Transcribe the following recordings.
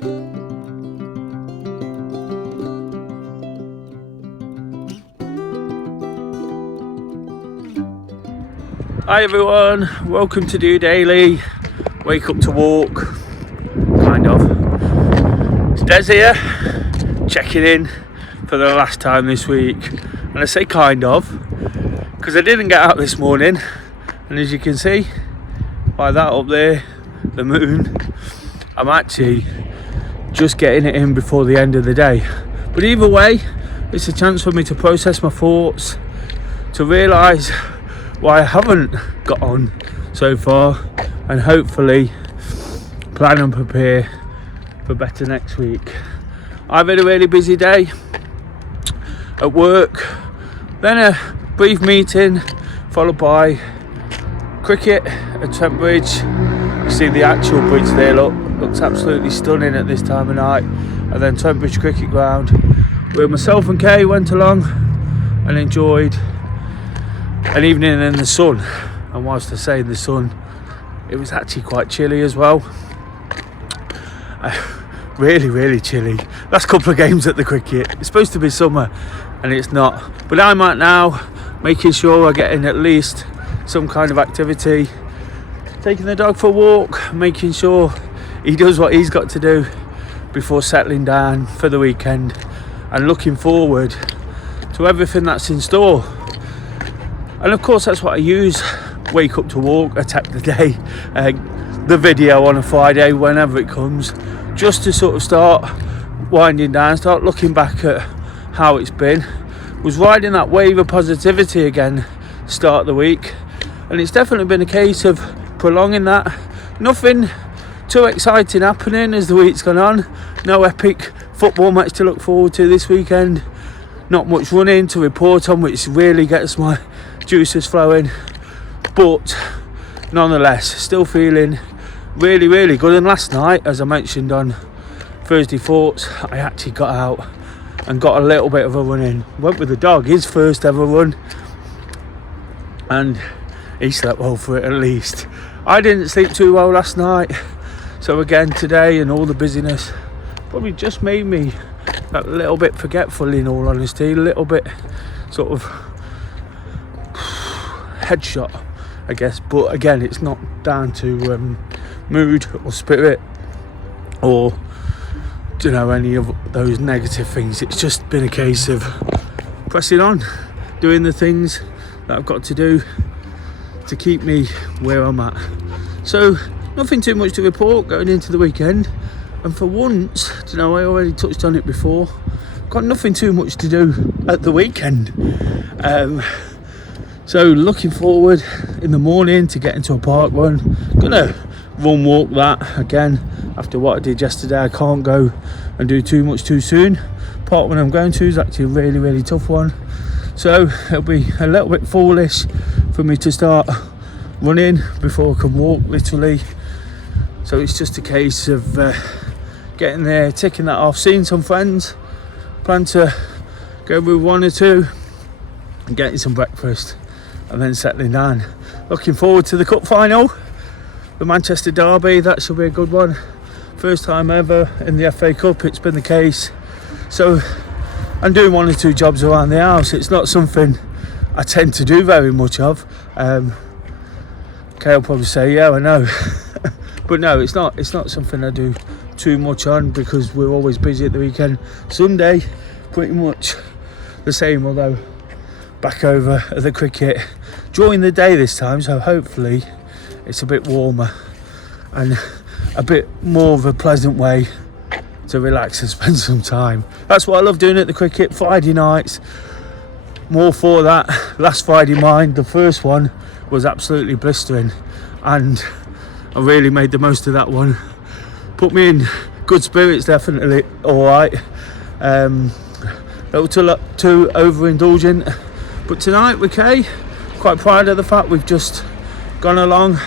Hi everyone, welcome to DOdaily. Wake up to walk, kind of. It's Des here, checking in for the last time this week. And I say kind of, because I didn't get out this morning. And as you can see, by that up there, the moon, I'm actually just getting it in before the end of the day. But either way, it's a chance for me to process my thoughts, to realise why I haven't got on so far, and hopefully plan and prepare for better next week. I've had a really busy day at work, then a brief meeting followed by cricket at Trent Bridge. You see the actual bridge there, looks absolutely stunning at this time of night. And then Trent Bridge Cricket Ground, where myself and Kay went along and enjoyed an evening in the sun. And whilst I say in the sun, it was actually quite chilly as well. Really chilly. Last couple of games at the cricket, it's supposed to be summer and it's not. But I'm out now making sure I get in at least some kind of activity, taking the dog for a walk, making sure he does what he's got to do before settling down for the weekend, and looking forward to everything that's in store. And of course that's what I use, wake up to walk, attack the day, the video on a Friday whenever it comes, just to sort of start winding down, start looking back at how it's been. Was riding that wave of positivity again start of the week, and it's definitely been a case of prolonging that. Nothing too exciting happening as the week's gone on, no epic football match to look forward to this weekend, not much running to report on, which really gets my juices flowing, but nonetheless still feeling really good. And last night, as I mentioned on Thursday Thoughts, I actually got out and got a little bit of a run in, went with the dog, his first ever run, and he slept well for it at least. I didn't sleep too well last night, so again today and all the busyness probably just made me a little bit forgetful, in all honesty, a little bit sort of headshot, I guess. But again, it's not down to mood or spirit or any of those negative things. It's just been a case of pressing on, doing the things that I've got to do to keep me where I'm at. So nothing too much to report going into the weekend, and for once, I already touched on it before, got nothing too much to do at the weekend. So looking forward in the morning to getting to a park run. Gonna run walk that again after what I did yesterday. I can't go and do too much too soon. Park run I'm going to is actually a really tough one, so it'll be a little bit foolish for me to start running before I can walk, literally. So it's just a case of getting there, ticking that off, seeing some friends, plan to go with one or two and getting some breakfast, and then settling down. Looking forward to the cup final, the Manchester derby. That should be a good one. First time ever in the FA Cup it's been the case. So I'm doing one or two jobs around the house. It's not something I tend to do very much of. Kay will probably say, yeah, I know. But no, it's not something I do too much on, because we're always busy at the weekend. Sunday, pretty much the same, although back over at the cricket during the day this time, so hopefully it's a bit warmer and a bit more of a pleasant way to relax and spend some time. That's what I love doing at the cricket. Friday nights, more for that. Last Friday, the first one was absolutely blistering, and I really made the most of that one. Put me in good spirits, definitely. Alright, a little too overindulgent, but tonight with Kay, quite proud of the fact we've just gone along,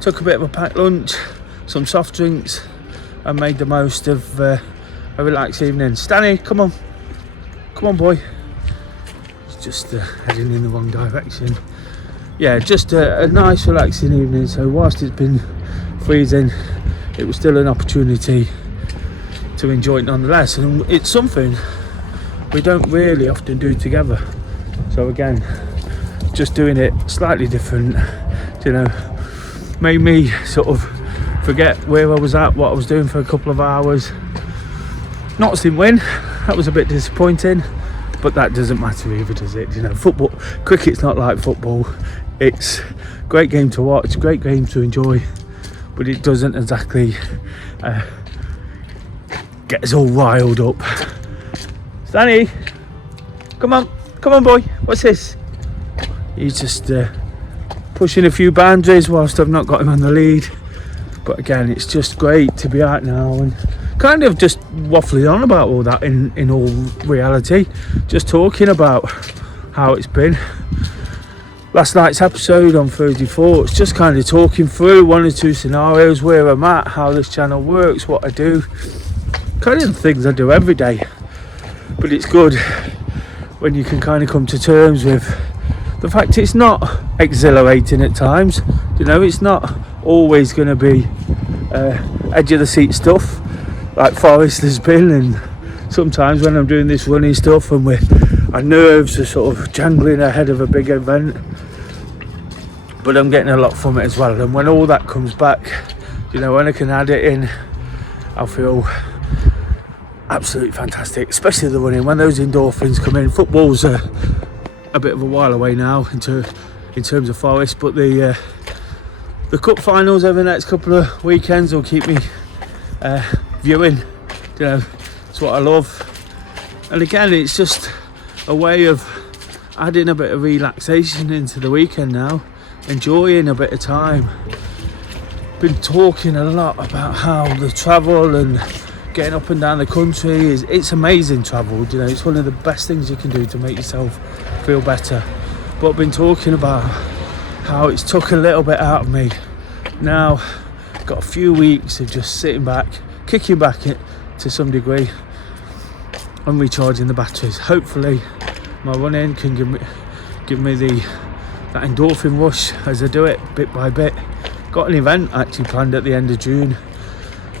took a bit of a packed lunch, some soft drinks, and made the most of a relaxed evening. Stanley, come on boy. It's just heading in the wrong direction. Yeah, just a nice relaxing evening. So whilst it's been freezing, it was still an opportunity to enjoy it nonetheless. And it's something we don't really often do together. So again, just doing it slightly different, made me sort of forget where I was at, what I was doing for a couple of hours. Notts didn't win, that was a bit disappointing, but that doesn't matter either, does it? Football, cricket's not like football. It's a great game to watch, great game to enjoy, but it doesn't exactly get us all riled up. Stanley, come on boy, what's this? He's just pushing a few boundaries whilst I've not got him on the lead. But again, it's just great to be out now and kind of just waffling on about all that in all reality. Just talking about how it's been. Last night's episode on Thursday Thoughts, just kind of talking through 1 or 2 scenarios, where I'm at, how this channel works, what I do. Kind of the things I do every day. But it's good when you can kind of come to terms with the fact it's not exhilarating at times. It's not always going to be edge of the seat stuff like Forest has been, and sometimes when I'm doing this running stuff and our nerves are sort of jangling ahead of a big event, but I'm getting a lot from it as well. And when all that comes back, when I can add it in, I feel absolutely fantastic, especially the running, when those endorphins come in. Football's a bit of a while away now in terms of Forest, but the cup finals over the next couple of weekends will keep me viewing. It's what I love. And again, it's just a way of adding a bit of relaxation into the weekend now, enjoying a bit of time. Been talking a lot about how the travel and getting up and down the country it's amazing travel. It's one of the best things you can do to make yourself feel better. But I've been talking about how it's took a little bit out of me. Now got a few weeks of just sitting back, kicking back to some degree and recharging the batteries. Hopefully my running can give me that endorphin rush as I do it bit by bit. Got an event actually planned at the end of June.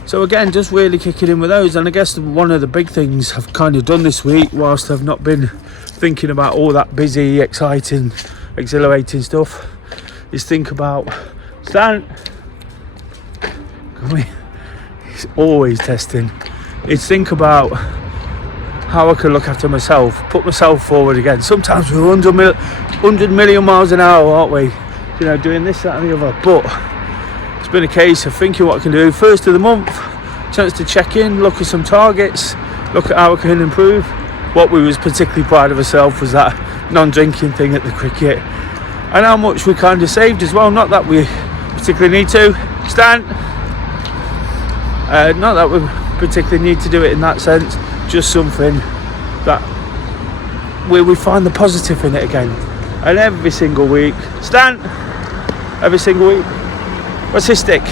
So again, just really kicking in with those. And I guess one of the big things I've kind of done this week, whilst I've not been thinking about all that busy, exciting, exhilarating stuff, is think about Stan. He's always testing. Is think about how I can look after myself, put myself forward again. Sometimes we're 100 million miles an hour, aren't we? Doing this, that and the other. But it's been a case of thinking what I can do. First of the month, chance to check in, look at some targets, look at how I can improve. What we was particularly proud of ourselves was that non-drinking thing at the cricket, and how much we kind of saved as well. Not that we particularly need to, Stan. Not that we particularly need to do it in that sense. Just something that where we find the positive in it again. And every single week, Stan. Every single week. What's his stick?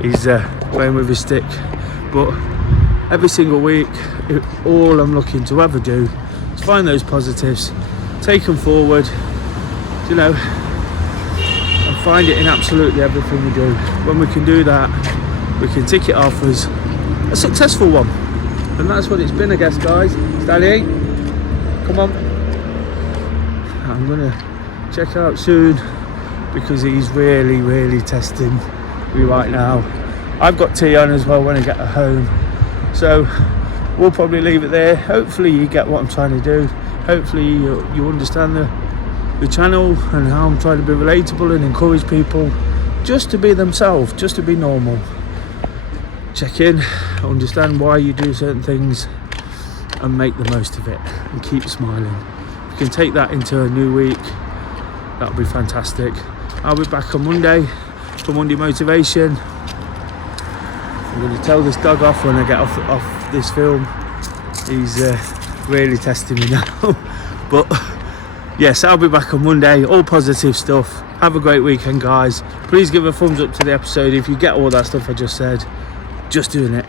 He's playing with his stick. But every single week, all I'm looking to ever do is find those positives, take them forward, and find it in absolutely everything we do. When we can do that, we can tick it off as a successful one. And that's what it's been, I guess, guys. Stanley, come on. I'm going to check out soon because he's really, really testing me right now. I've got tea on as well when I get home. So we'll probably leave it there. Hopefully you get what I'm trying to do. Hopefully you understand the channel and how I'm trying to be relatable and encourage people just to be themselves, just to be normal. Check in, understand why you do certain things and make the most of it and keep smiling. If you can take that into a new week, that'll be fantastic. I'll be back on Monday for Monday Motivation. I'm going to tell this dog off when I get off this film. He's really testing me now. But yes, I'll be back on Monday. All positive stuff. Have a great weekend, guys. Please give a thumbs up to the episode if you get all that stuff I just said. Just doing it.